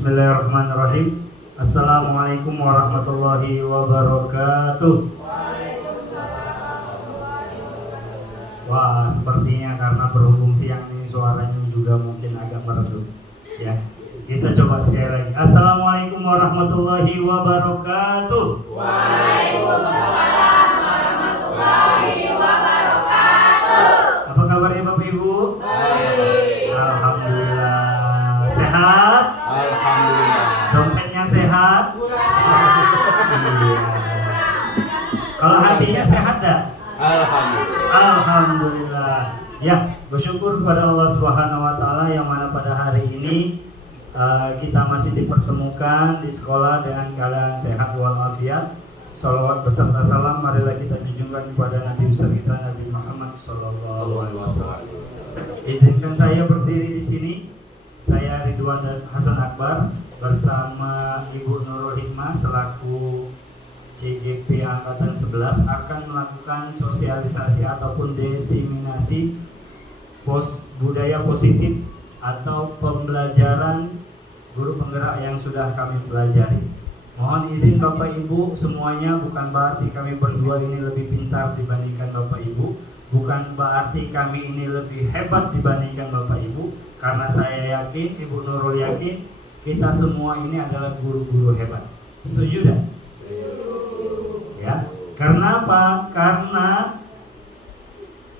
Bismillahirrahmanirrahim. Assalamualaikum warahmatullahi wabarakatuh. Wah, sepertinya karena berhubung siang ini suaranya juga mungkin agak meredup. Ya, kita coba sekali lagi. Assalamualaikum warahmatullahi wabarakatuh. Waalaikumsalam warahmatullahi wabarakatuh. Apa kabarnya Bapak Ibu? Baik. Alhamdulillah. Sehat? Alhamdulillah. Dompetnya sehat? Iya. Kalau hatinya sehat dah? Alhamdulillah. Alhamdulillah. Ya, bersyukur kepada Allah Subhanahu wa taala yang mana pada hari ini kita masih dipertemukan di sekolah dengan keadaan sehat walafiat. Shalawat beserta salam marilah kita junjungkan kepada Nabi besar kita Nabi Muhammad sallallahu alaihi wasallam. Izinkan saya berdiri di sini. Saya Ridwan Hasan Akbar bersama Ibu Nurul Hikmah selaku CGP Angkatan 11 akan melakukan sosialisasi ataupun diseminasi budaya positif atau pembelajaran guru penggerak yang sudah kami pelajari. Mohon izin Bapak Ibu semuanya, bukan berarti kami berdua ini lebih pintar dibandingkan Bapak Ibu, bukan berarti kami ini lebih hebat dibandingkan Bapak Ibu, karena saya yakin, Ibu Nurul yakin, kita semua ini adalah guru-guru hebat. Setuju dah? Ya, karena apa? Karena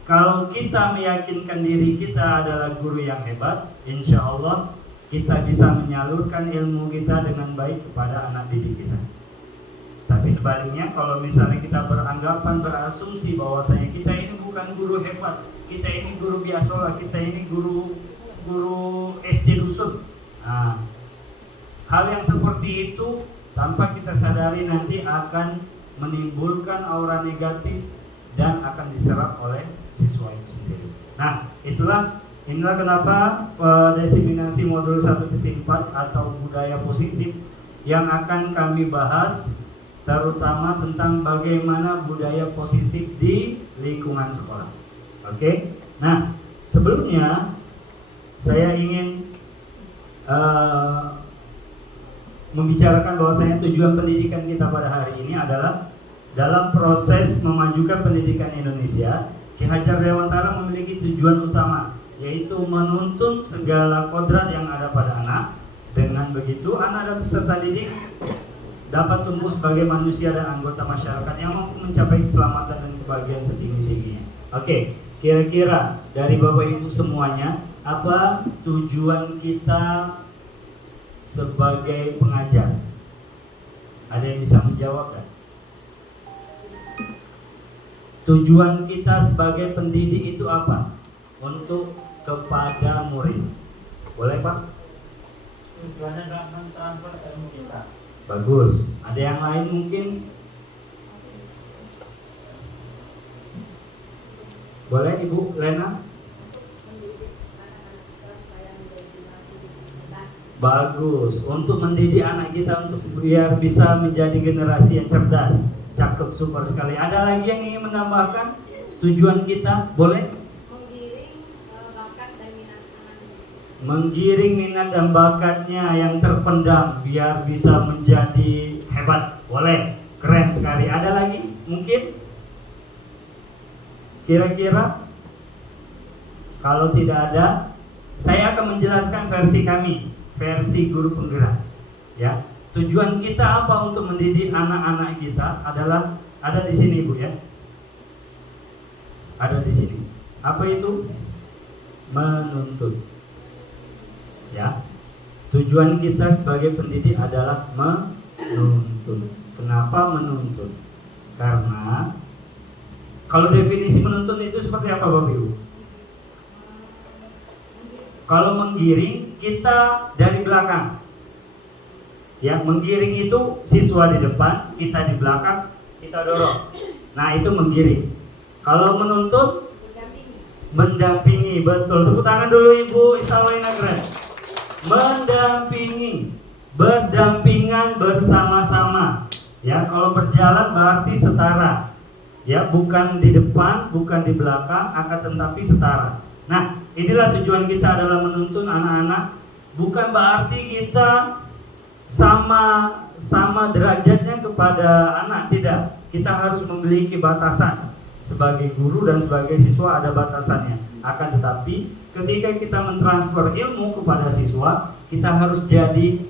kalau kita meyakinkan diri kita adalah guru yang hebat, insya Allah kita bisa menyalurkan ilmu kita dengan baik kepada anak didik kita. Tapi sebaliknya, kalau misalnya kita beranggapan, berasumsi bahwasanya kita ini bukan guru hebat, kita ini guru biasa, kita ini guru SD dusun. Nah, hal yang seperti itu tanpa kita sadari nanti akan menimbulkan aura negatif dan akan diserap oleh siswa itu sendiri. Nah, inilah kenapa diseminasi modul 1.4 atau budaya positif yang akan kami bahas, terutama tentang bagaimana budaya positif di lingkungan sekolah. Oke? Nah, sebelumnya saya ingin membicarakan bahwasanya tujuan pendidikan kita pada hari ini adalah dalam proses memajukan pendidikan Indonesia. Ki Hajar Dewantara memiliki tujuan utama, yaitu menuntun segala kodrat yang ada pada anak. Dengan begitu, anak dan peserta didik dapat tumbuh sebagai manusia dan anggota masyarakat yang mampu mencapai keselamatan dan kebahagiaan setinggi-tingginya. Oke, kira-kira dari Bapak Ibu semuanya, apa tujuan kita sebagai pengajar? Ada yang bisa menjawab kan? Tujuan kita sebagai pendidik itu apa? Untuk kepada murid. Boleh Pak? Tujuannya adalah mentransfer ilmu kita. Bagus. Ada yang lain mungkin? Boleh Ibu Lena? Bagus. Untuk mendidik anak kita untuk biar bisa menjadi generasi yang cerdas. Cakep, super sekali. Ada lagi yang ingin menambahkan tujuan kita? Boleh? Menggiring minat dan bakatnya yang terpendam biar bisa menjadi hebat. Boleh? Keren sekali. Ada lagi? Mungkin? Kira-kira? Kalau tidak ada, saya akan menjelaskan versi kami, versi guru penggerak. Ya. Tujuan kita apa untuk mendidik anak-anak kita adalah ada di sini Bu ya. Ada di sini. Apa itu? Menuntut. Ya. Tujuan kita sebagai pendidik adalah menuntut. Kenapa menuntut? Karena kalau definisi menuntut itu seperti apa Bapak Ibu? Kalau menggiring kita dari belakang. Ya, menggiring itu siswa di depan, kita di belakang, kita dorong. Nah, itu menggiring. Kalau menuntut, mendampingi. Betul. Tepuk tangan dulu Ibu Isawaina keren. Mendampingi, berdampingan bersama-sama. Ya, kalau berjalan berarti setara. Ya, bukan di depan, bukan di belakang, akan tetapi setara. Nah, inilah tujuan kita adalah menuntun anak-anak. Bukan berarti kita sama derajatnya kepada anak, tidak. Kita harus memiliki batasan. Sebagai guru dan sebagai siswa ada batasannya. Akan tetapi ketika kita mentransfer ilmu kepada siswa, kita harus jadi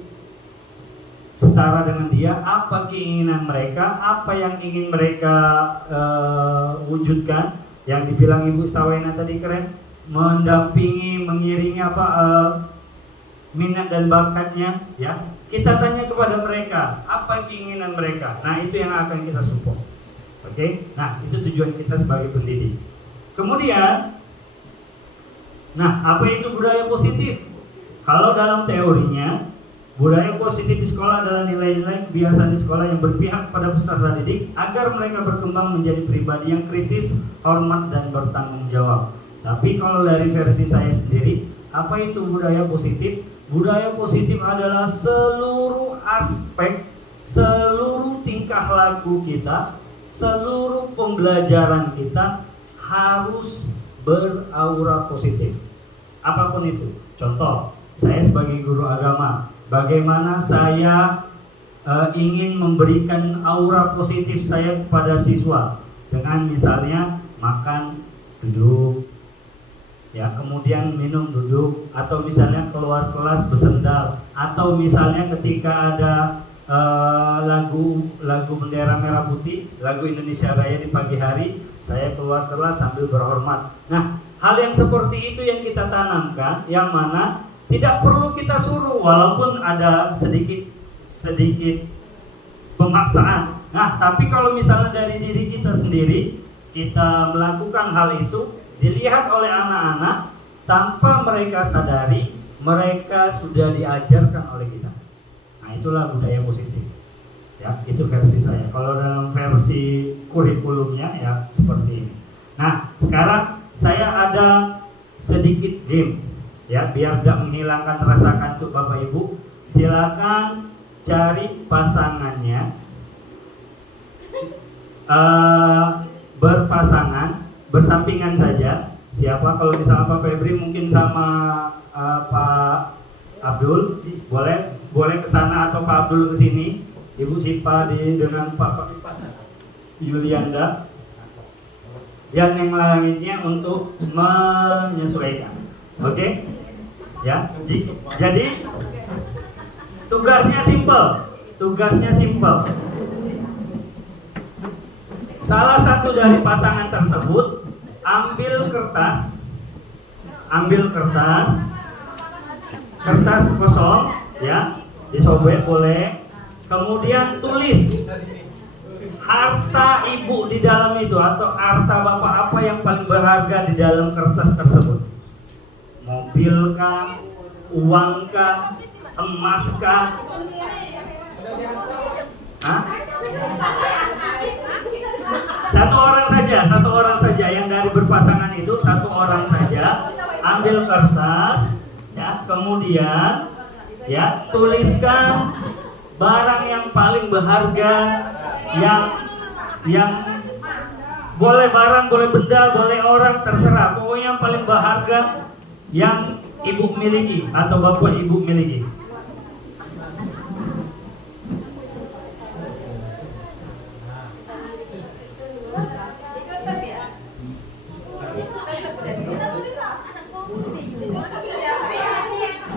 setara dengan dia. Apa keinginan mereka, apa yang ingin mereka wujudkan. Yang dibilang Ibu Sawena tadi keren, mendampingi, mengiringi minat dan bakatnya, ya. Kita tanya kepada mereka, apa keinginan mereka. Nah, itu yang akan kita support. Oke? Nah, itu tujuan kita sebagai pendidik. Kemudian, nah, apa itu budaya positif? Kalau dalam teorinya, budaya positif di sekolah adalah nilai-nilai kebiasaan di sekolah yang berpihak pada peserta didik agar mereka berkembang menjadi pribadi yang kritis, hormat, dan bertanggung jawab. Tapi kalau dari versi saya sendiri, apa itu budaya positif? Budaya positif adalah seluruh aspek, seluruh tingkah laku kita, seluruh pembelajaran kita harus beraura positif. Apapun itu. Contoh, saya sebagai guru agama, bagaimana saya ingin memberikan aura positif saya kepada siswa dengan misalnya makan, duduk, ya, kemudian minum duduk, atau misalnya keluar kelas bersendal, atau misalnya ketika ada lagu bendera merah putih, lagu Indonesia Raya di pagi hari, saya keluar kelas sambil berhormat. Nah, hal yang seperti itu yang kita tanamkan, yang mana tidak perlu kita suruh, walaupun ada sedikit pemaksaan. Nah, tapi kalau misalnya dari diri kita sendiri, kita melakukan hal itu, dilihat oleh anak-anak tanpa mereka sadari, mereka sudah diajarkan oleh kita. Nah, itulah budaya positif. Ya, itu versi saya. Kalau dalam versi kurikulumnya ya seperti ini. Nah, sekarang saya ada sedikit game, ya, biar tidak menghilangkan rasa kantuk Bapak Ibu. Silakan cari pasangannya, berpasangan, bersampingan saja. Siapa? Kalau misalnya Pak Febri mungkin sama Pak Abdul, boleh ke sana, atau Pak Abdul ke sini. Ibu Sipa dengan Pak Yulianda. Yang lainnya untuk menyesuaikan. Oke? Ya. Jadi tugasnya simpel. Salah satu dari pasangan tersebut ambil kertas kosong, ya, disobek boleh. Kemudian tulis harta ibu di dalam itu, atau harta bapak apa yang paling berharga di dalam kertas tersebut. Mobil kah, uang kah, emas kah? Hah? Satu orang saja yang dari berpasangan itu, satu orang saja ambil kertas, ya, kemudian ya tuliskan barang yang paling berharga, yang boleh barang, boleh benda, boleh orang, terserah. Pokoknya yang paling berharga yang ibu miliki atau bapak ibu miliki.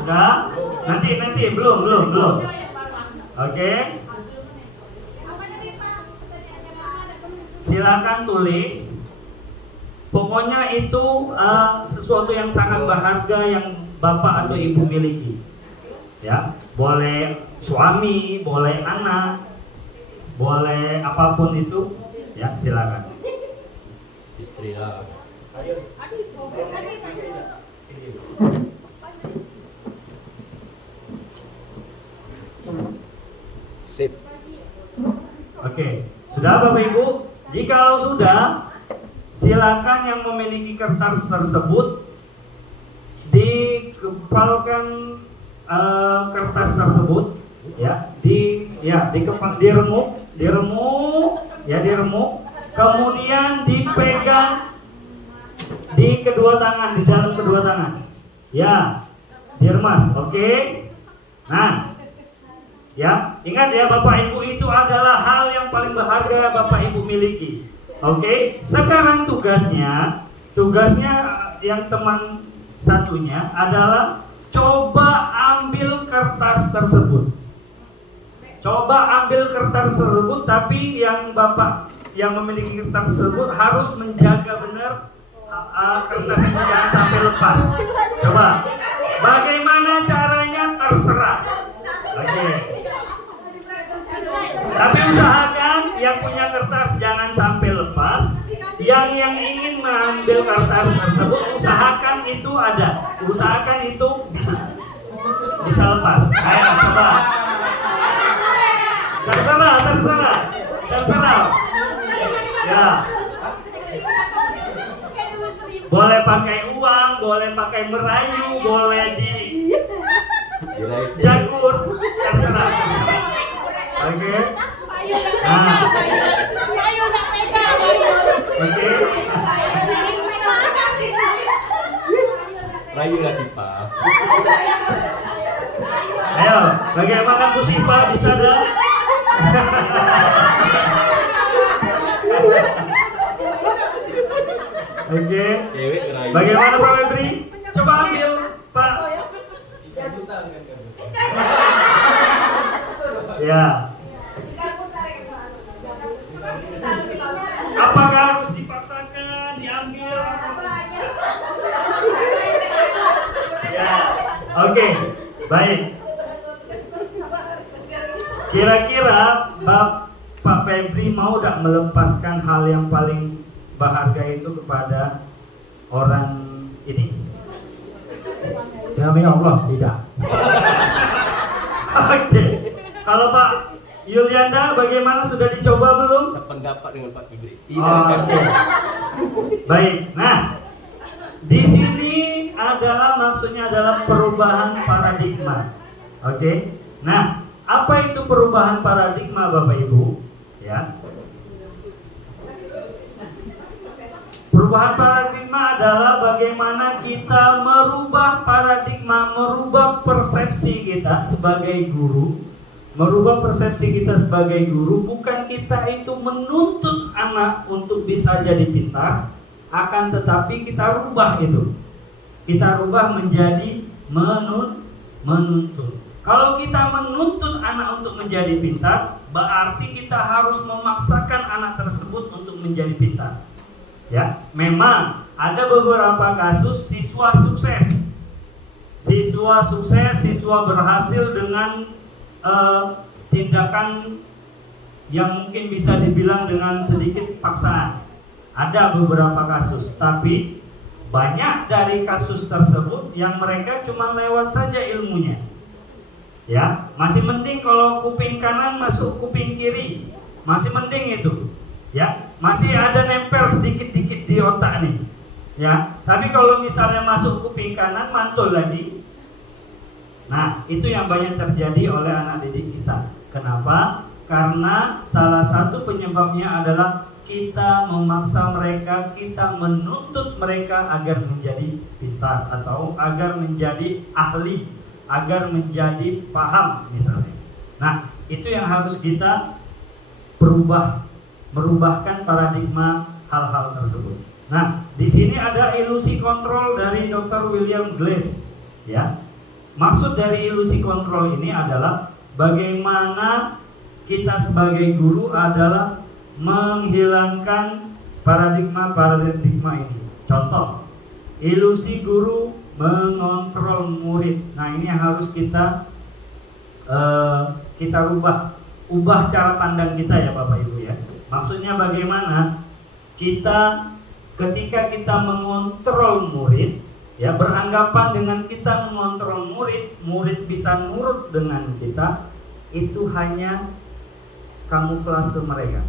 Sudah? Nanti belum. Oke. Silakan tulis. Pokoknya itu sesuatu yang sangat berharga yang bapak atau ibu miliki. Ya, boleh suami, boleh anak, boleh apapun itu. Ya, silakan. Istri lah. Sip. Oke, sudah Bapak Ibu? Jikalau sudah, silakan yang memiliki kertas tersebut dikepalkan kertas tersebut, ya, diremuk, kemudian dipegang di kedua tangan, di dalam kedua tangan, ya, diremas, oke. Nah, Ya, ingat ya, Bapak Ibu itu adalah hal yang paling berharga Bapak Ibu miliki. Oke, sekarang tugasnya yang teman satunya adalah coba ambil kertas tersebut. Coba ambil kertas tersebut, tapi yang Bapak yang memiliki kertas tersebut harus menjaga benar kertas itu jangan sampai lepas. Coba, bagaimana caranya terserah. Oke. Tapi usahakan yang punya kertas jangan sampai lepas. Yang ingin mengambil kertas tersebut usahakan itu ada. Usahakan itu bisa lepas. Ayo coba. Terserah. Ya. Boleh pakai uang, boleh pakai merayu, boleh di jagur, terserah. Oke. Nah. Oke. Rayu lah sih Pak. Ayo, bagaimana Bu Sipa bisa ada? Oke. Bagaimana Pak Febri? Coba ambil, Pak. Ya. Apakah harus dipaksakan diambil? Ya. Oke. Baik. Kira-kira Pak Febri mau tidak melepaskan hal yang paling berharga itu kepada orang ini? Demi Allah tidak. Oke. Kalau Pak Yulianda bagaimana, sudah dicoba belum? Sependapat dengan Pak Febri. Oke. Baik. Nah, di sini maksudnya adalah perubahan paradigma. Oke. Nah, apa itu perubahan paradigma Bapak Ibu? Ya. Perubahan paradigma adalah bagaimana kita merubah paradigma, merubah persepsi kita sebagai guru. Merubah persepsi kita sebagai guru, bukan kita itu menuntut anak untuk bisa jadi pintar, akan tetapi kita rubah itu. Kita rubah menjadi menuntut. Kalau kita menuntut anak untuk menjadi pintar, berarti kita harus memaksakan anak tersebut untuk menjadi pintar. Ya, memang ada beberapa kasus siswa sukses. Siswa berhasil dengan tindakan yang mungkin bisa dibilang dengan sedikit paksaan. Ada beberapa kasus, tapi banyak dari kasus tersebut yang mereka cuma lewat saja ilmunya. Ya, masih mending kalau kuping kanan masuk kuping kiri, masih mending itu. Ya, masih ada nempel sedikit-dikit di otak nih. Ya, tapi kalau misalnya masuk kuping kanan mantul lagi. Nah, itu yang banyak terjadi oleh anak didik kita. Kenapa? Karena salah satu penyebabnya adalah kita memaksa mereka, kita menuntut mereka agar menjadi pintar atau agar menjadi ahli, agar menjadi paham misalnya. Nah, itu yang harus kita merubahkan paradigma hal-hal tersebut. Nah, di sini ada ilusi kontrol dari Dr. William Glass, ya. Maksud dari ilusi kontrol ini adalah bagaimana kita sebagai guru adalah menghilangkan paradigma ini. Contoh, ilusi guru mengontrol murid. Nah, ini yang harus kita ubah cara pandang kita ya Bapak Ibu ya. Maksudnya bagaimana kita ketika kita mengontrol murid, ya, beranggapan dengan kita mengontrol murid bisa nurut dengan kita, itu hanya kamuflase mereka.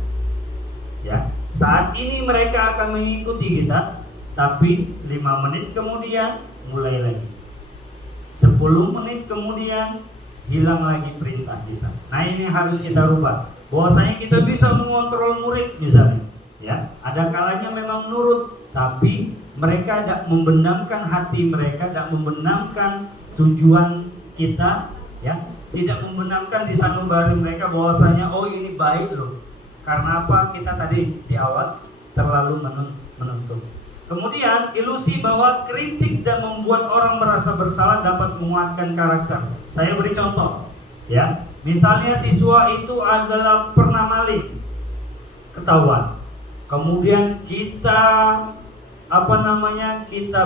Ya, saat ini mereka akan mengikuti kita, tapi 5 menit kemudian mulai lagi. 10 menit kemudian hilang lagi perintah kita. Nah, ini harus kita rubah. Bahwasanya kita bisa mengontrol murid misalnya. Ya, ada kalanya memang nurut, tapi mereka tidak membenamkan hati mereka, tidak membenamkan tujuan kita, ya. tidak membenarkan disanubari mereka bahwasanya oh ini baik loh. Karena apa? Kita tadi di awal terlalu menuntut. Kemudian ilusi bahwa kritik dan membuat orang merasa bersalah dapat menguatkan karakter. Saya beri contoh, ya. Misalnya siswa itu adalah pernah maling, ketahuan. Kemudian kita kita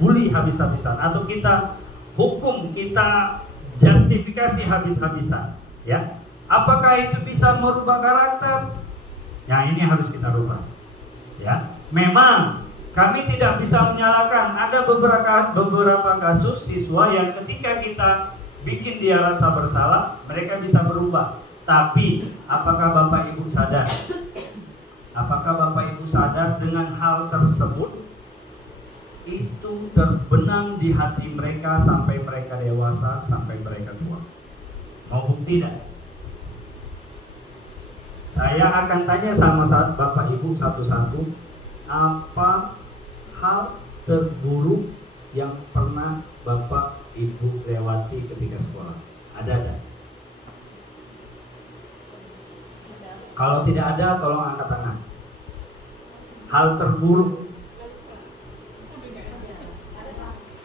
bully habis-habisan atau kita hukum, kita justifikasi habis-habisan, ya. Apakah itu bisa merubah karakter? Ya, ini harus kita rubah. Ya, memang kami tidak bisa menyalahkan. Ada beberapa kasus siswa yang ketika kita bikin dia rasa bersalah, mereka bisa berubah. Tapi apakah Bapak Ibu sadar? Apakah Bapak Ibu sadar dengan hal tersebut itu terbenam di hati mereka sampai mereka dewasa, sampai mereka tua? Mau bukti tidak? Saya akan tanya sama Bapak Ibu satu-satu, apa hal terburuk yang pernah Bapak Ibu lewati ketika sekolah? Ada tak? Kalau tidak ada, tolong angkat tangan. Hal terburuk.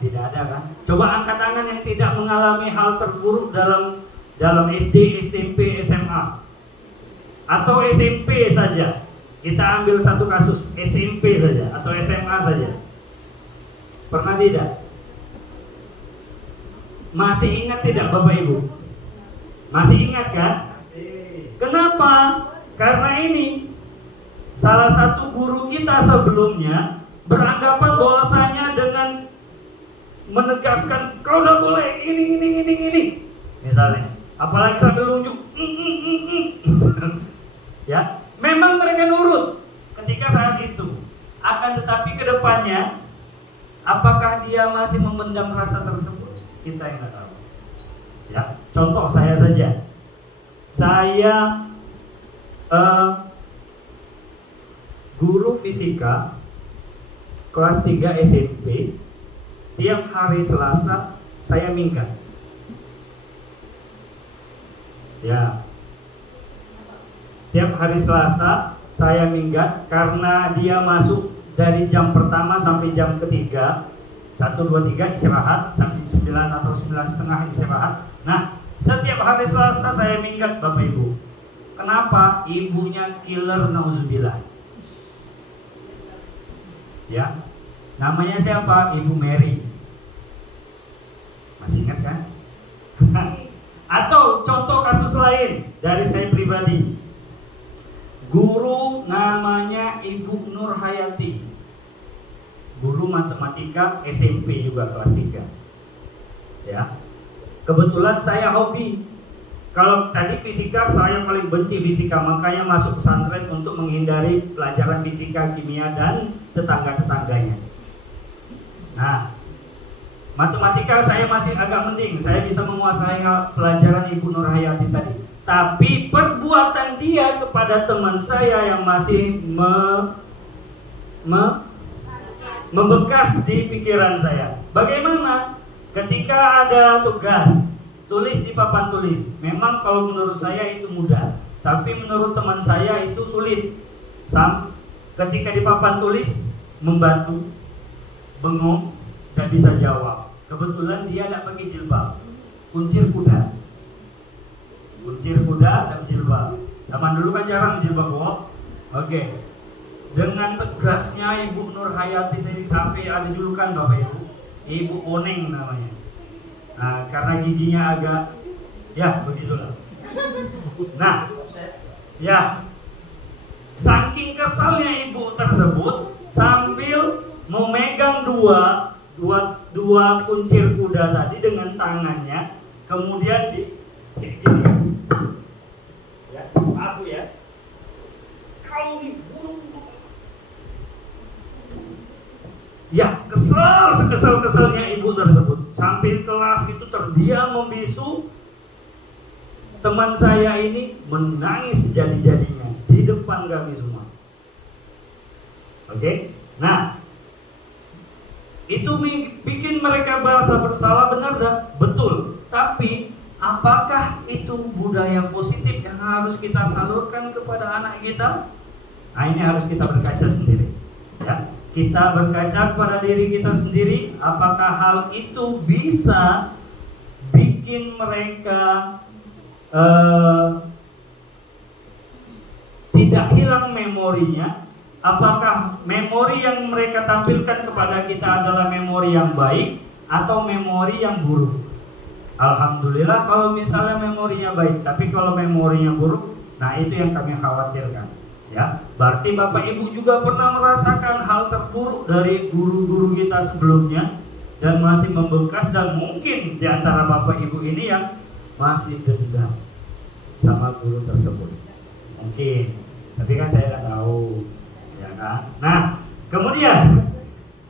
Tidak ada kan? Coba angkat tangan yang tidak mengalami hal terburuk dalam SD, SMP, SMA. Atau SMP saja. Kita ambil satu kasus, SMP saja atau SMA saja. Pernah tidak? Masih ingat tidak Bapak Ibu? Masih ingat kan? Kenapa? Karena ini salah satu guru kita sebelumnya beranggapan bahwasanya dengan menegaskan kau udah boleh ini misalnya, apalagi sambil nunjuk ya, memang mereka nurut ketika saat itu. Akan tetapi kedepannya apakah dia masih memendam rasa tersebut? Kita yang nggak tahu. Ya, contoh saya saja. Saya guru fisika kelas 3 SMP. Tiap hari Selasa saya minggat. Ya. Tiap hari Selasa saya minggat karena dia masuk dari jam pertama sampai jam ketiga, 1, 2, 3 istirahat, sampai 9 atau 9:30 istirahat. Nah, setiap hari Selasa saya minggat Bapak Ibu. Kenapa? Ibunya killer, nauzubillah. Ya, namanya siapa? Ibu Mary. Masih ingat kan? Atau contoh kasus lain dari saya pribadi. Guru namanya Ibu Nur Hayati. Guru matematika SMP juga kelas 3. Ya. Kebetulan saya hobi. Kalau tadi fisika saya paling benci fisika, makanya masuk pesantren untuk menghindari pelajaran fisika, kimia dan tetangga-tetangganya. Nah, matematika saya masih agak mending, saya bisa menguasai pelajaran Ibu Nur Hayati tadi. Tapi perbuatan dia kepada teman saya yang masih membekas di pikiran saya. Bagaimana? Ketika ada tugas, tulis di papan tulis. Memang kalau menurut saya itu mudah, tapi menurut teman saya itu sulit. Ketika di papan tulis, membatu, bengong, dan bisa jawab. Kebetulan dia tidak pakai jilbab, kuncir kuda dan jilbab. Zaman dulu kan jarang jilbab, Oke. Dengan tegasnya Ibu Nur Hayati tadi sampai ada julukan Bapak Ibu, Ibu Oneng namanya. Nah, karena giginya agak, ya begitulah. Nah, ya, saking kesalnya ibu tersebut sambil memegang dua kuncir kuda tadi dengan tangannya, kemudian kayak gini kan? Ya, aku ya, kau nih burung. Ya, sekesal-kesalnya ibu tersebut. Sampai kelas itu terdiam membisu. Teman saya ini menangis jadi-jadinya di depan kami semua. Oke? Nah, itu bikin mereka merasa bersalah, benar dah? Betul. Tapi apakah itu budaya positif yang harus kita salurkan kepada anak kita? Nah, ini harus kita berkaca sendiri. Ya, kita berkaca pada diri kita sendiri. Apakah hal itu bisa bikin mereka tidak hilang memorinya? Apakah memori yang mereka tampilkan kepada kita adalah memori yang baik atau memori yang buruk? Alhamdulillah kalau misalnya memorinya baik, tapi kalau memorinya buruk, nah itu yang kami khawatirkan. Ya, berarti Bapak Ibu juga pernah merasakan hal terburuk dari guru-guru kita sebelumnya dan masih membekas, dan mungkin di antara Bapak Ibu ini yang masih dendam sama guru tersebut. Mungkin, tapi kan saya nggak tahu, ya kan? Nah, kemudian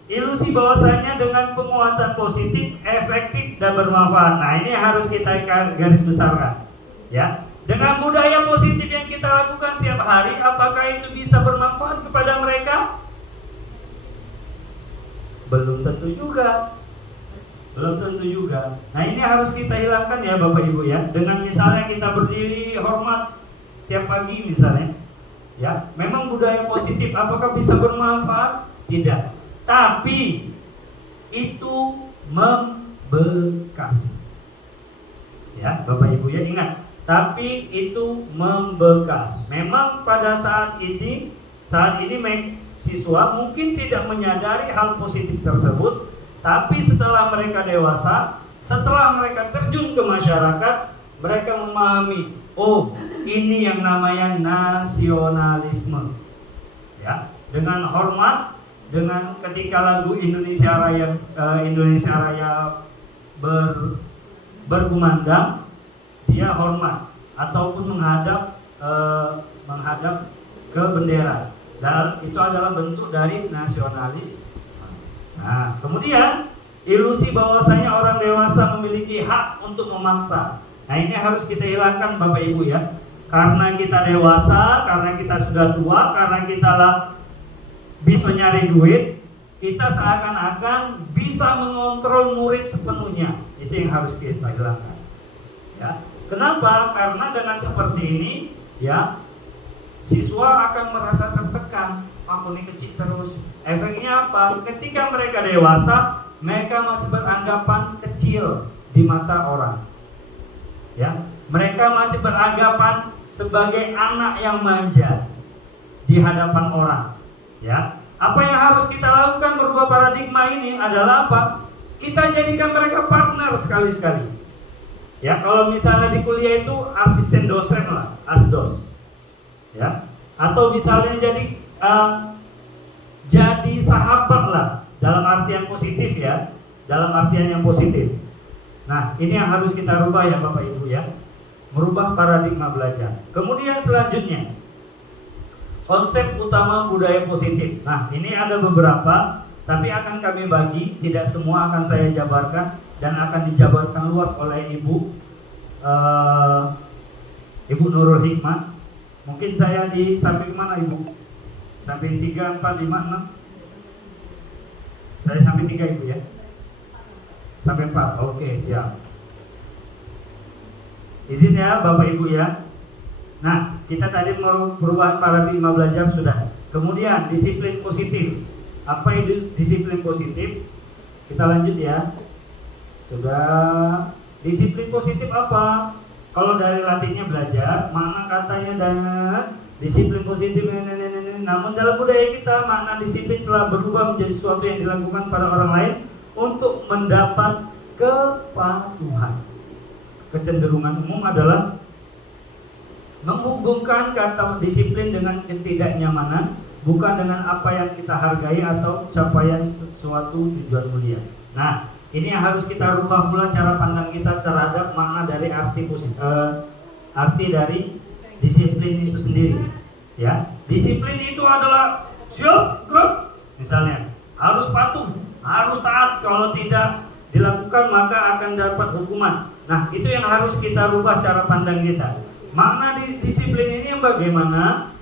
ilusi bahwasanya dengan penguatan positif, efektif dan bermanfaat. Nah, ini harus kita garis besarkan. Ya, dengan budaya positif yang kita lakukan setiap hari, apakah itu bisa bermanfaat kepada mereka? Belum tentu juga. Belum tentu juga. Nah, ini harus kita hilangkan ya Bapak Ibu ya. Dengan misalnya kita berdiri hormat tiap pagi misalnya. Ya, memang budaya positif apakah bisa bermanfaat? Tidak. Tapi itu membekas. Ya, Bapak Ibu ya, ingat. Tapi itu membekas. Memang pada saat ini siswa mungkin tidak menyadari hal positif tersebut, tapi setelah mereka dewasa, setelah mereka terjun ke masyarakat, mereka memahami, oh, ini yang namanya nasionalisme. Ya, dengan hormat, dengan ketika lagu Indonesia Raya berkumandang, dia hormat ataupun menghadap ke bendera, dan itu adalah bentuk dari nasionalis. Nah, kemudian ilusi bahwasanya orang dewasa memiliki hak untuk memaksa. Nah, ini harus kita hilangkan Bapak Ibu ya. Karena kita dewasa, karena kita sudah tua, karena kita bisa nyari duit, kita seakan-akan bisa mengontrol murid sepenuhnya. Itu yang harus kita hilangkan. Ya. Kenapa? Karena dengan seperti ini, ya, siswa akan merasa tertekan. Aku ini kecil terus. Efeknya apa? Ketika mereka dewasa, mereka masih beranggapan kecil di mata orang. Ya, mereka masih beranggapan sebagai anak yang manja di hadapan orang. Ya, apa yang harus kita lakukan merubah paradigma ini adalah apa? Kita jadikan mereka partner sekali-sekali. Ya, kalau misalnya di kuliah itu asisten dosen lah, asdos. Ya, atau misalnya jadi sahabat lah, dalam artian positif ya, dalam artian yang positif. Nah, ini yang harus kita rubah ya Bapak Ibu ya, merubah paradigma belajar. Kemudian selanjutnya, konsep utama budaya positif. Nah, ini ada beberapa, tapi akan kami bagi, tidak semua akan saya jabarkan dan akan dijabarkan luas oleh Ibu Nurul Hikmah. Mungkin saya di samping mana Ibu? Samping 3, 4, 5, 6. Saya samping 3 Ibu ya. Sampai 4. Oke, siap. Izin ya Bapak Ibu ya. Nah, kita tadi perubahan paradigma belajar sudah. Kemudian disiplin positif. Apa itu disiplin positif? Kita lanjut ya. Sudah. Disiplin positif apa? Kalau dari Latinnya belajar, makna katanya dan disiplin positif. Namun dalam budaya kita, makna disiplin telah berubah menjadi sesuatu yang dilakukan pada orang lain untuk mendapat kepatuhan. Kecenderungan umum adalah menghubungkan kata disiplin dengan ketidaknyamanan, bukan dengan apa yang kita hargai atau capaian suatu tujuan mulia. Nah, ini yang harus kita rubah pula cara pandang kita terhadap makna dari arti dari disiplin itu sendiri. Ya, disiplin itu adalah siap, gerak, misalnya harus patuh, harus taat, kalau tidak dilakukan maka akan dapat hukuman. Nah, itu yang harus kita rubah cara pandang kita. Makna disiplin ini yang bagaimana?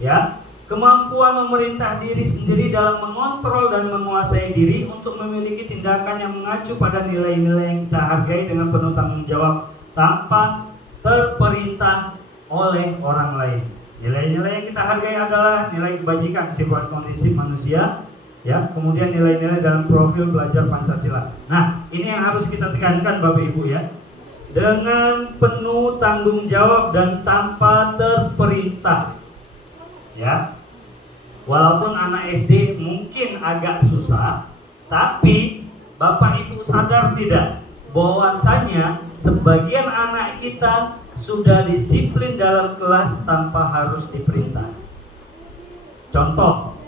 Ya, kemampuan memerintah diri sendiri dalam mengontrol dan menguasai diri untuk memiliki tindakan yang mengacu pada nilai-nilai yang kita hargai dengan penuh tanggung jawab tanpa terperintah oleh orang lain. Nilai-nilai yang kita hargai adalah nilai kebajikan, sifat kondisi manusia, ya. Kemudian nilai-nilai dalam profil belajar Pancasila. Nah, ini yang harus kita tekankan Bapak Ibu ya. Dengan penuh tanggung jawab dan tanpa terperintah. Ya. Walaupun anak SD mungkin agak susah, tapi Bapak Ibu sadar tidak bahwasanya sebagian anak kita sudah disiplin dalam kelas tanpa harus diperintah. Contoh,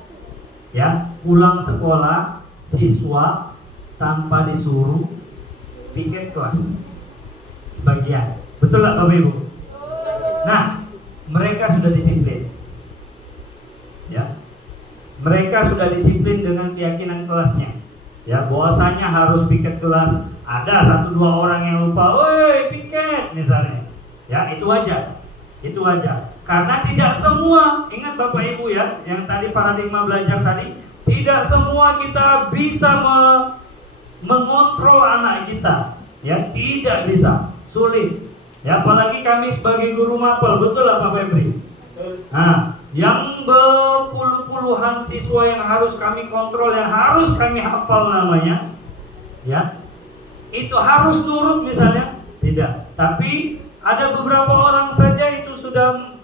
ya, pulang sekolah siswa tanpa disuruh piket kelas. Sebagian, betul nggak Bapak Ibu? Nah, mereka sudah disiplin, ya. Mereka sudah disiplin dengan keyakinan kelasnya, ya. Bahwasanya harus piket kelas. Ada 1-2 orang yang lupa, woi piket misalnya, ya itu wajar, itu wajar. Karena tidak semua, ingat Bapak Ibu ya, yang tadi paradigma belajar tadi, tidak semua kita bisa mengontrol anak kita, ya tidak bisa. Sulit, ya apalagi kami sebagai guru mapel, betul lah Pak Febri. Nah, yang berpuluh-puluhan siswa yang harus kami kontrol, yang harus kami hafal namanya, ya itu harus nurut misalnya, tidak. Tapi ada beberapa orang saja itu sudah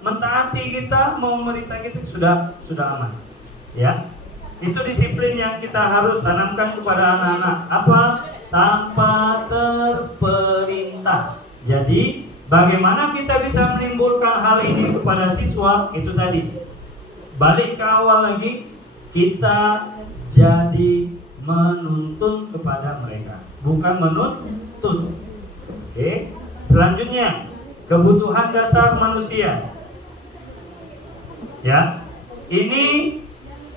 mentaati kita, mau memerintah kita, sudah aman, ya. Itu disiplin yang kita harus tanamkan kepada anak-anak. Apa? Tanpa terperintah. Jadi bagaimana kita bisa menimbulkan hal ini kepada siswa? Itu tadi, balik ke awal lagi, kita jadi menuntun kepada mereka, bukan menuntut. Oke. Selanjutnya, kebutuhan dasar manusia. Ya, ini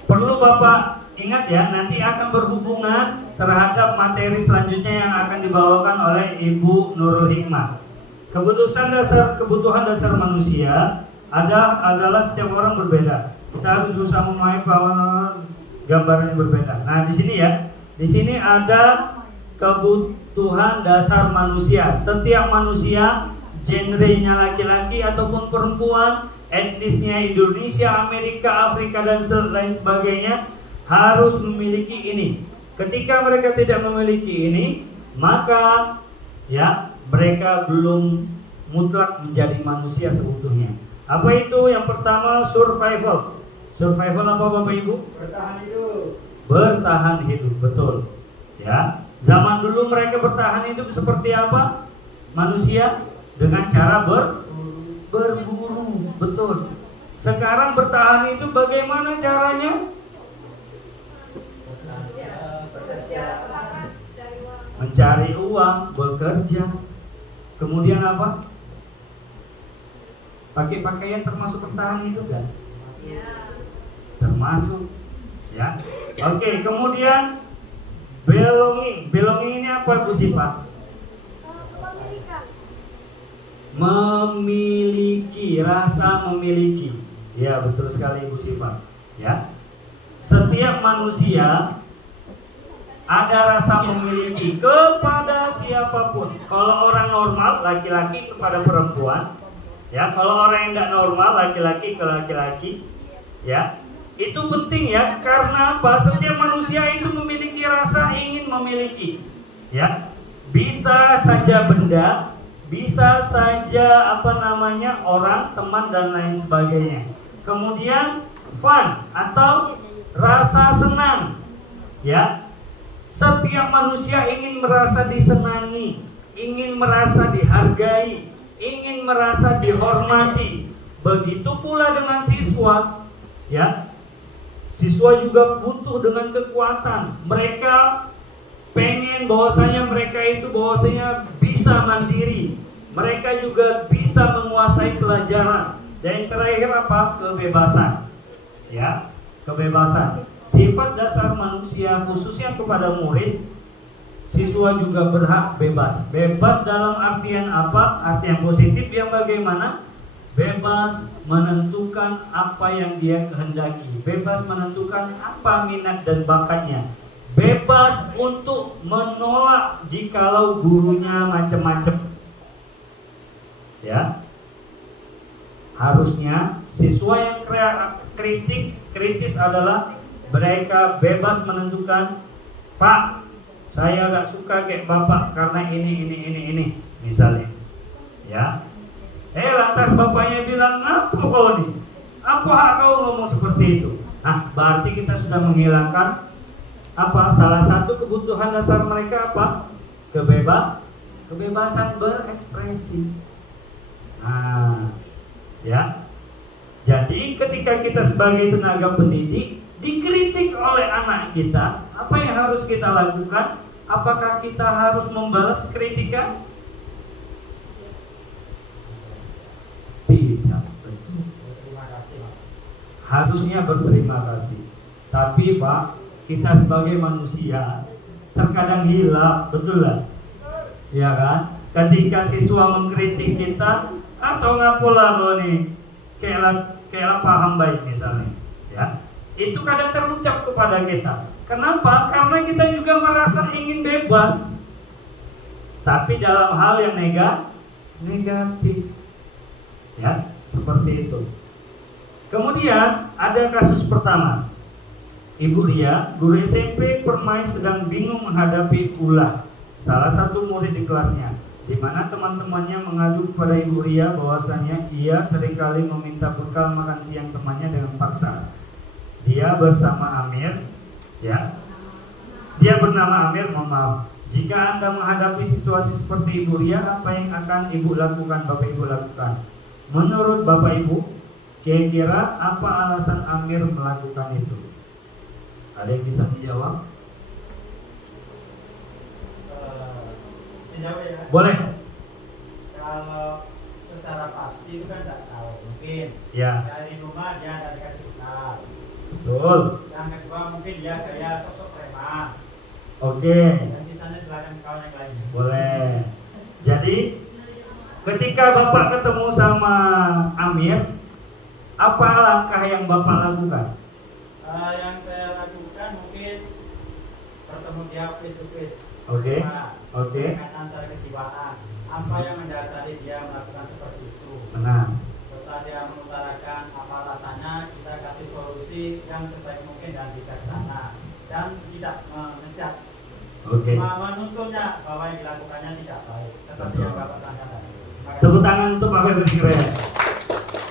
perlu Bapak ingat ya, nanti akan berhubungan terhadap materi selanjutnya yang akan dibawakan oleh Ibu Nurul Hikmah. Kebutuhan dasar manusia adalah setiap orang berbeda. Kita harus berusaha memahami bahwa gambarannya berbeda. Nah, di sini ya, di sini ada kebutuhan dasar manusia. Setiap manusia, genrenya laki-laki ataupun perempuan, etnisnya Indonesia, Amerika, Afrika dan lain sebagainya, harus memiliki ini. Ketika mereka tidak memiliki ini, maka ya mereka belum mutlak menjadi manusia seutuhnya. Apa itu? Yang pertama, survival. Survival apa Bapak Ibu? Bertahan hidup. Bertahan hidup, betul. Ya, zaman dulu mereka bertahan hidup seperti apa? Manusia dengan cara berburu, betul. Sekarang bertahan itu bagaimana caranya? Mencari uang, bekerja. Kemudian apa? Pakai pakaian termasuk bertahan hidup kan? Termasuk, ya. Oke, kemudian belonging. Belonging ini apa Bu Sipa? Memiliki, rasa memiliki. Ya, betul sekali Bu Sipa. Ya. Setiap manusia ada rasa memiliki kepada siapapun. Kalau orang normal, laki-laki kepada perempuan. Ya, kalau orang yang tidak normal, laki-laki ke laki-laki. Ya, itu penting ya, karena apa? Setiap manusia itu memiliki rasa ingin memiliki. Ya, bisa saja benda, bisa saja orang, teman dan lain sebagainya. Kemudian fun atau rasa senang. Ya, setiap manusia ingin merasa disenangi, ingin merasa dihargai, ingin merasa dihormati. Begitu pula dengan siswa, ya. Siswa juga butuh dengan kekuatan. Mereka pengen bahwasanya mereka bisa mandiri. Mereka juga bisa menguasai pelajaran. Dan yang terakhir apa? Kebebasan. Ya, kebebasan. Sifat dasar manusia khususnya kepada murid, siswa juga berhak bebas. Bebas dalam artian apa? Artian positif yang bagaimana? Bebas menentukan apa yang dia kehendaki. Bebas menentukan apa minat dan bakatnya. Bebas bebas untuk menolak jikalau gurunya macam-macam. Ya. Harusnya siswa yang kritis adalah mereka bebas menentukan, Pak, saya gak suka kayak Bapak karena ini misalnya. Ya. Lantas bapaknya bilang, apa kau nih? Apa hak kau ngomong seperti itu? Nah, berarti kita sudah menghilangkan salah satu kebutuhan dasar mereka apa? Kebebasan berekspresi. Nah, ya. Jadi ketika kita sebagai tenaga pendidik dikritik oleh anak kita, apa yang harus kita lakukan? Apakah kita harus membalas kritikan? Tidak. Terima kasih, Pak. Harusnya berterima kasih. Tapi Pak, kita sebagai manusia terkadang hilaf, betul lah? Ya kan? Ketika siswa mengkritik kita, atau ngapalah lo nih, kayak paham baik misalnya, ya, itu kadang terucap kepada kita. Kenapa? Karena kita juga merasa ingin bebas, tapi dalam hal yang negatif. Ya, seperti itu. Kemudian ada kasus pertama. Ibu Ria, guru SMP Permai sedang bingung menghadapi ulah salah satu murid di kelasnya, di mana teman-temannya mengadu kepada Ibu Ria bahwasanya ia seringkali meminta bekal makan siang temannya dengan paksa. Dia bersama Amir, ya. Dia bernama Amir, mohon maaf. Jika Anda menghadapi situasi seperti Ibu Ria, apa yang akan Ibu lakukan, Bapak Ibu lakukan? Menurut Bapak Ibu, kira-kira apa alasan Amir melakukan itu? Ada yang bisa menjawab? Sejauh ya. Boleh. Kalau secara pasti itu kan tidak tahu, mungkin Ya. dari rumah dia ada dikasih bekal. Betul. Yang kedua mungkin dia kayak sosok preman. Oke. Dan sisanya silakan kawan yang lain. Boleh. Jadi ketika Bapak ketemu sama Amir, apa langkah yang Bapak lakukan? Yang saya lakukan mungkin bertemu dia face to face. Oke. Oke. Pendekatan secara kejiwaan. Apa yang mendasari dia melakukan seperti itu? Benar. Setelah dia mengutarakan apa alasannya, kita kasih solusi yang sebaik mungkin dan bijaksana dan tidak mengejudge. Oke. Menuntutnya bahwa yang dilakukannya tidak baik. Seperti yang Bapak sampaikan tadi. Tepuk tangan untuk Pak Febri keren.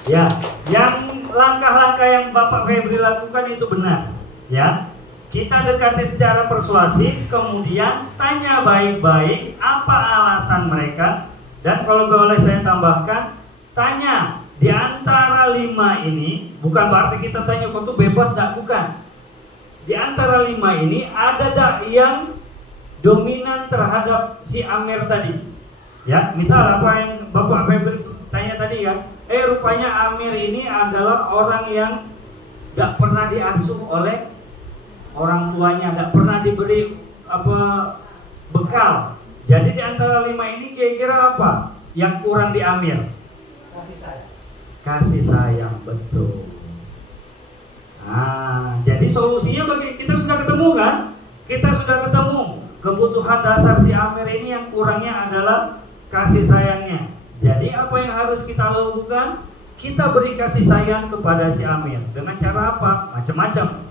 Ya, yang langkah-langkah yang Bapak Febri lakukan itu benar. Ya, kita dekati secara persuasif, kemudian tanya baik-baik apa alasan mereka, dan kalau boleh saya tambahkan, tanya di antara 5 ini, bukan berarti kita tanya kok tuh bebas, tak, bukan. Di antara 5 ini ada tak yang dominan terhadap si Amir tadi? Ya, misal apa yang Bapak Febri tanya tadi ya, rupanya Amir ini adalah orang yang gak pernah diasuh oleh orang tuanya, gak pernah diberi bekal. Jadi di antara 5 ini kira-kira apa yang kurang di Amir? Kasih sayang. Kasih sayang, betul. Nah, jadi solusinya bagi kita sudah ketemu kan? Kita sudah ketemu kebutuhan dasar si Amir ini yang kurangnya adalah kasih sayangnya. Jadi apa yang harus kita lakukan? Kita beri kasih sayang kepada si Amir. Dengan cara apa? Macam-macam.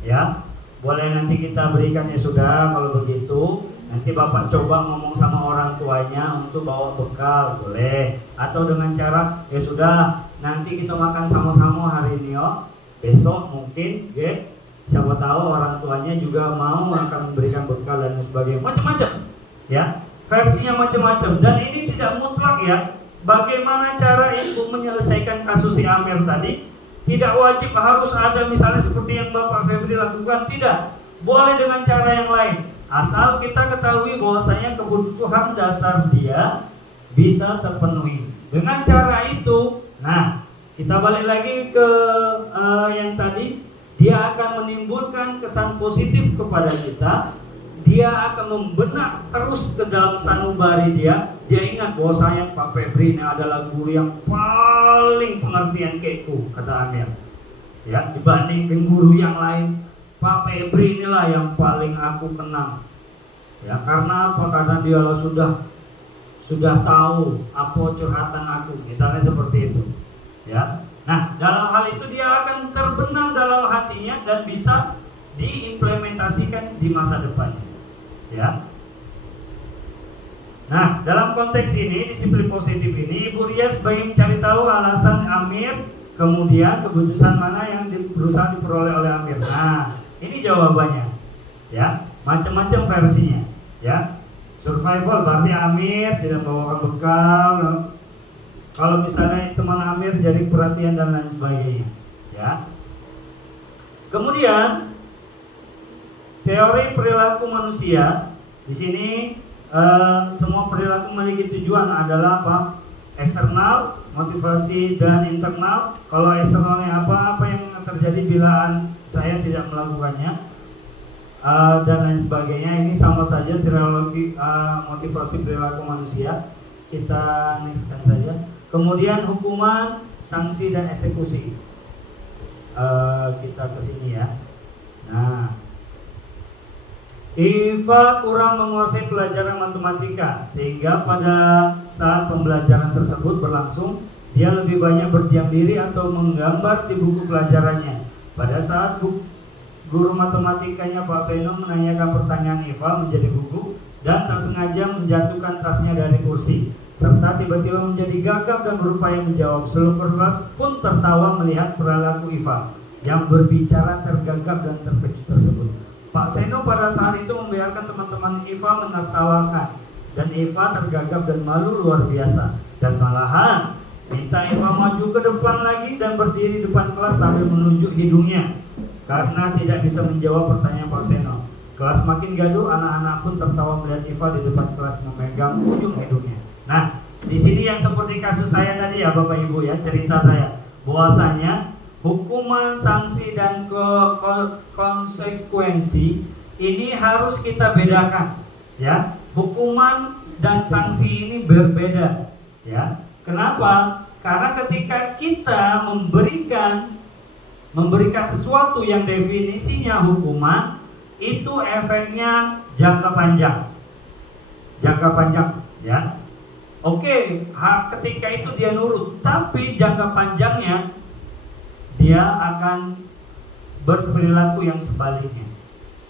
Ya, boleh nanti kita berikan, ya sudah kalau begitu. Nanti Bapak coba ngomong sama orang tuanya untuk bawa bekal, boleh. Atau dengan cara, ya sudah nanti kita makan sama-sama hari ini yo. Besok mungkin, ya, siapa tahu orang tuanya juga mau akan memberikan bekal dan sebagainya. Macam-macam. Ya. Versinya macam-macam, dan ini tidak mutlak ya. Bagaimana cara ibu menyelesaikan kasus si Amir tadi? Tidak wajib harus ada misalnya seperti yang Bapak Febri lakukan, tidak. Boleh dengan cara yang lain. Asal kita ketahui bahwasanya kebutuhan dasar dia bisa terpenuhi. Dengan cara itu, nah, kita balik lagi ke yang tadi, dia akan menimbulkan kesan positif kepada kita. Dia akan membenak terus ke dalam sanubari dia. Dia ingat bahwasanya Pak Febri ini adalah guru yang paling pengertian keku, kata Amir. Ya, dibandingkan guru yang lain, Pak Febri inilah yang paling aku kenal. Ya, karena apa? Karena dia sudah tahu apa curhatan aku, misalnya seperti itu. Ya. Nah, dalam hal itu dia akan terbenam dalam hatinya dan bisa diimplementasikan di masa depannya. Ya. Nah, dalam konteks ini, disiplin positif ini, Ibu Ria sebagai mencari tahu alasan Amir, kemudian keputusan mana yang berusaha diperoleh oleh Amir. Nah, ini jawabannya. Ya, macam-macam versinya. Ya, survival berarti Amir tidak bawa bekal. Kalau misalnya teman Amir jadi perhatian dan lain sebagainya, ya. Kemudian teori perilaku manusia di sini semua perilaku memiliki tujuan adalah apa? Eksternal, motivasi dan internal. Kalau eksternalnya apa yang terjadi bila saya tidak melakukannya dan lain sebagainya. Ini sama saja teori motivasi perilaku manusia. Kita nextkan saja. Kemudian hukuman, sanksi dan eksekusi. Kita ke sini ya. Nah, Iva kurang menguasai pelajaran matematika sehingga pada saat pembelajaran tersebut berlangsung dia lebih banyak berdiam diri atau menggambar di buku pelajarannya. Pada saat guru matematikanya Pak Seno menanyakan pertanyaan Iva menjadi buku dan tak sengaja menjatuhkan tasnya dari kursi, serta tiba-tiba menjadi gagap dan berupaya menjawab. Seluruh kelas pun tertawa melihat perilaku Iva yang berbicara tergagap dan terkejut tersebut. Pak Seno pada saat itu membiarkan teman-teman Iva menertawakan, dan Iva tergagap dan malu luar biasa, dan malahan minta Iva maju ke depan lagi dan berdiri depan kelas sambil menunjuk hidungnya karena tidak bisa menjawab pertanyaan Pak Seno. Kelas makin gaduh, anak-anak pun tertawa melihat Iva di depan kelas memegang ujung hidungnya. Nah, di sini yang seperti kasus saya tadi ya Bapak Ibu ya, cerita saya bahwasanya hukuman, sanksi dan konsekuensi ini harus kita bedakan ya. Hukuman dan sanksi ini berbeda ya. Kenapa? Karena ketika kita memberikan sesuatu yang definisinya hukuman, itu efeknya jangka panjang ya. Oke, ketika itu dia nurut, tapi jangka panjangnya dia akan berperilaku yang sebaliknya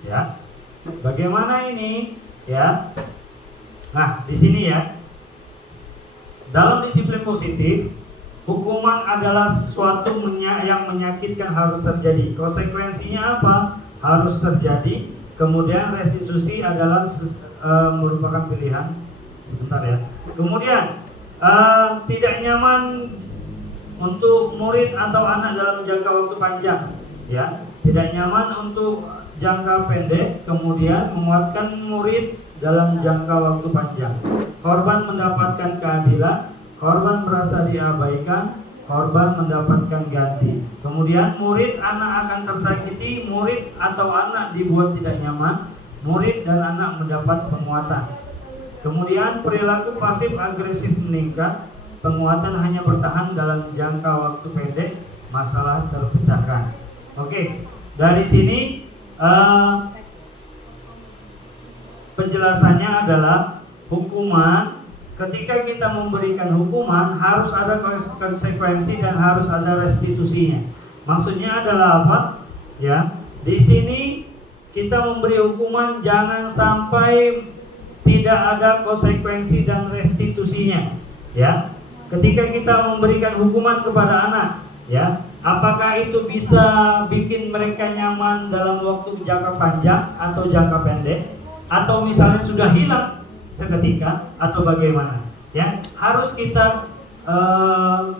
ya. Bagaimana ini ya? Nah, di sini ya, dalam disiplin positif, hukuman adalah sesuatu yang menyakitkan harus terjadi. Konsekuensinya apa? Harus terjadi. Kemudian restitusi adalah merupakan pilihan. Sebentar ya. Kemudian tidak nyaman untuk murid atau anak dalam jangka waktu panjang, ya. Tidak nyaman untuk jangka pendek. Kemudian menguatkan murid dalam jangka waktu panjang. Korban mendapatkan keadilan, korban merasa diabaikan, korban mendapatkan ganti. Kemudian murid anak akan tersakiti, murid atau anak dibuat tidak nyaman, murid dan anak mendapat penguatan. Kemudian perilaku pasif agresif meningkat, penguatan hanya bertahan dalam jangka waktu pendek, masalah terpecahkan. Oke, dari sini penjelasannya adalah hukuman. Ketika kita memberikan hukuman harus ada konsekuensi dan harus ada restitusinya. Maksudnya adalah apa? Ya, di sini kita memberi hukuman jangan sampai tidak ada konsekuensi dan restitusinya. Ya, ketika kita memberikan hukuman kepada anak, ya, apakah itu bisa bikin mereka nyaman dalam waktu jangka panjang atau jangka pendek, atau misalnya sudah hilang seketika atau bagaimana? Ya, harus kita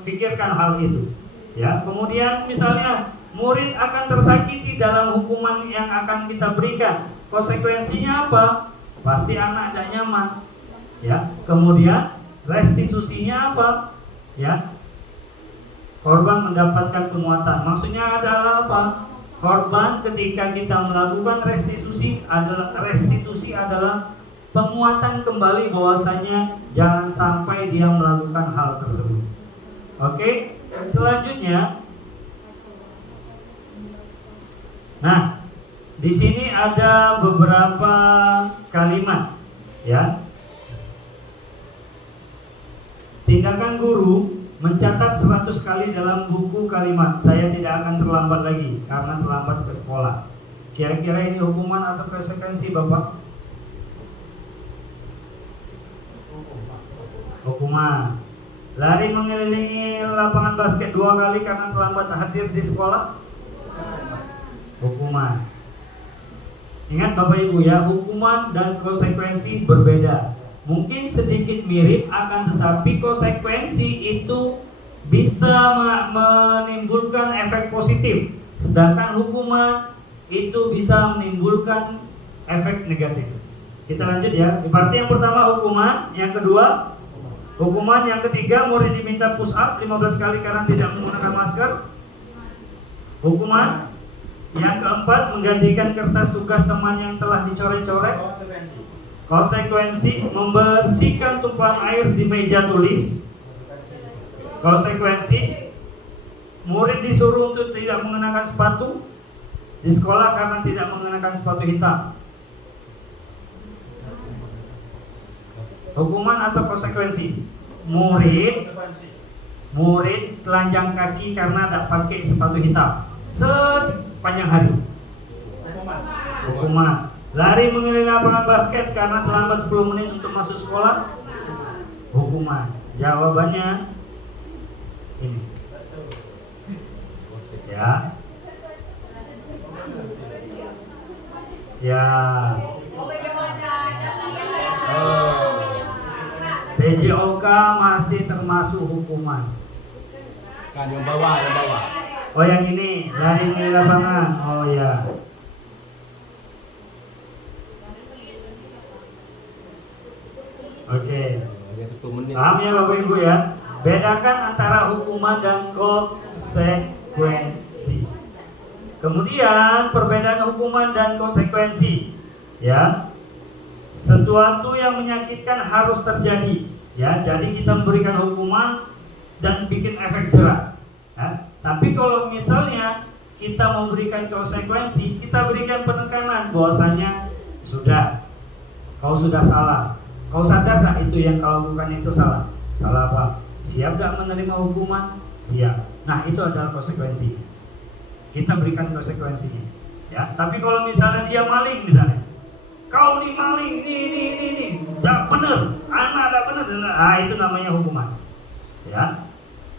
pikirkan hal itu. Ya, kemudian misalnya murid akan tersakiti dalam hukuman yang akan kita berikan. Konsekuensinya apa? Pasti anak tidak nyaman. Ya, kemudian restitusinya apa? Ya, korban mendapatkan penguatan. Maksudnya adalah apa? Korban ketika kita melakukan restitusi adalah penguatan kembali bahwasanya jangan sampai dia melakukan hal tersebut. Oke, selanjutnya, nah Di sini ada beberapa kalimat, ya. Tindakan guru mencatat 100 kali dalam buku kalimat. Saya tidak akan terlambat lagi karena terlambat ke sekolah. Kira-kira ini hukuman atau konsekuensi, Bapak? Hukuman. Lari mengelilingi lapangan basket 2 kali karena terlambat hadir di sekolah? Hukuman. Ingat Bapak Ibu ya, hukuman dan konsekuensi berbeda. Mungkin sedikit mirip, akan tetapi konsekuensi itu bisa menimbulkan efek positif, sedangkan hukuman itu bisa menimbulkan efek negatif. Kita lanjut ya. Berarti yang pertama hukuman, yang kedua hukuman, yang ketiga murid diminta push up 15 kali karena tidak menggunakan masker. Hukuman. Yang keempat, menggantikan kertas tugas teman yang telah dicoret-coret. Konsekuensi, membersihkan tumpahan air di meja tulis. Konsekuensi, murid disuruh untuk tidak mengenakan sepatu di sekolah karena tidak mengenakan sepatu hitam. Hukuman atau konsekuensi? Murid telanjang kaki karena tidak pakai sepatu hitam sepanjang hari. Hukuman. Lari mengelilingi lapangan basket karena terlambat 10 menit untuk masuk sekolah. Hukuman. Jawabannya ini. Ya. Ya. PJOK masih termasuk hukuman. Kan yang bawah. Oh yang ini, lari mengelilingi lapangan. Oh ya. Oke. Paham ya Bapak Ibu ya? Bedakan antara hukuman dan konsekuensi. Kemudian perbedaan hukuman dan konsekuensi, ya. Sesuatu yang menyakitkan harus terjadi, ya. Jadi kita memberikan hukuman dan bikin efek jerah, ya. Tapi kalau misalnya kita memberikan konsekuensi, kita berikan penekanan bahwasanya sudah, kau sudah salah. Kau sadar tak itu yang kau lakukan itu salah? Salah apa? Siap tak menerima hukuman? Siap. Nah itu adalah konsekuensi. Kita berikan konsekuensinya. Ya. Tapi kalau misalnya dia maling misalnya, kau nih maling, ini, tak benar, anak tak benar, nah itu namanya hukuman. Ya.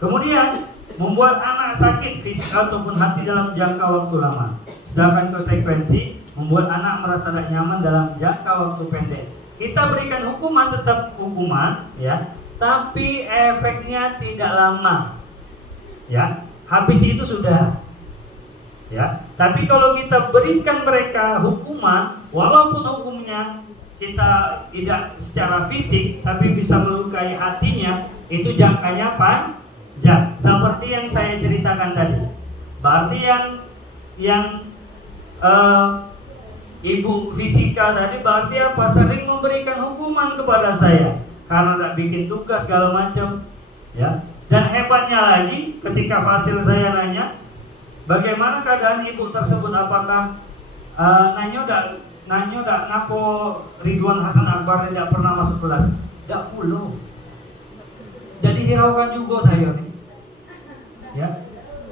Kemudian membuat anak sakit fisik ataupun hati dalam jangka waktu lama. Sedangkan konsekuensi membuat anak merasa tidak nyaman dalam jangka waktu pendek. Kita berikan hukuman, tetap hukuman, ya, tapi efeknya tidak lama, ya. Habis itu sudah, ya. Tapi kalau kita berikan mereka hukuman, walaupun hukumnya kita tidak secara fisik, tapi bisa melukai hatinya, itu jangkanya panjang. Seperti yang saya ceritakan tadi. Berarti yang Ibu fisika tadi berarti apa? Sering memberikan hukuman kepada saya karena tidak bikin tugas segala macam, ya. Dan hebatnya lagi, ketika Fasil saya nanya, bagaimana keadaan ibu tersebut? Apakah nanyo dak ngapo Ridwan Hasan Akbar tidak pernah masuk kelas? Tidak puluh. Jadi hiraukan juga saya nih, ya.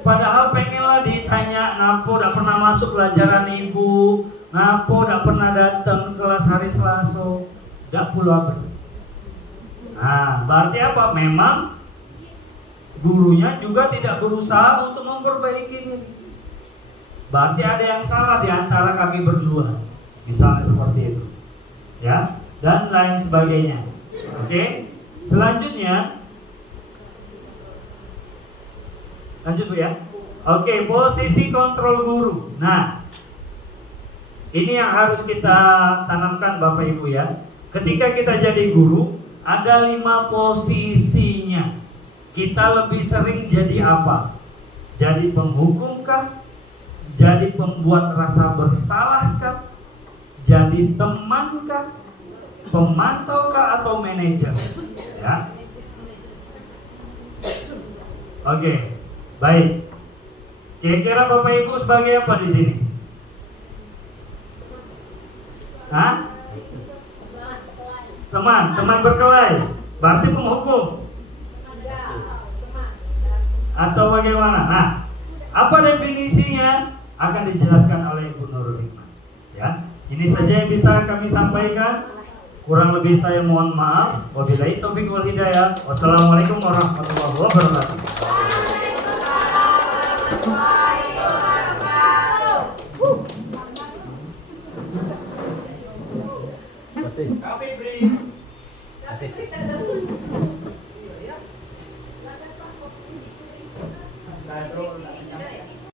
Padahal pengenlah ditanya ngapo tidak pernah masuk pelajaran ibu. Ngapo tidak pernah datang kelas hari Selasa, tidak puluh apa. Nah, berarti apa? Memang gurunya juga tidak berusaha untuk memperbaiki diri. Berarti ada yang salah di antara kami berdua, misalnya seperti itu, ya, dan lain sebagainya. Oke, selanjutnya, lanjut Bu ya. Oke, posisi kontrol guru. Nah, ini yang harus kita tanamkan Bapak Ibu ya. Ketika kita jadi guru, ada 5 posisinya. Kita lebih sering jadi apa? Jadi penghukumkah? Jadi pembuat rasa bersalahkah? Jadi temankah? Pemantaukah atau manajer? Ya. Oke, baik. Kira-kira Bapak Ibu sebagai apa di sini? Hah? Teman berkelahi. Berarti penghukum. Atau bagaimana? Nah, apa definisinya akan dijelaskan oleh Ibu Nurul Hikmah. Ya, ini saja yang bisa kami sampaikan. Kurang lebih saya mohon maaf. Wabillahi taufiq wal hidayah. Wassalamualaikum warahmatullahi wabarakatuh. Kasih. Kami beri Kasih.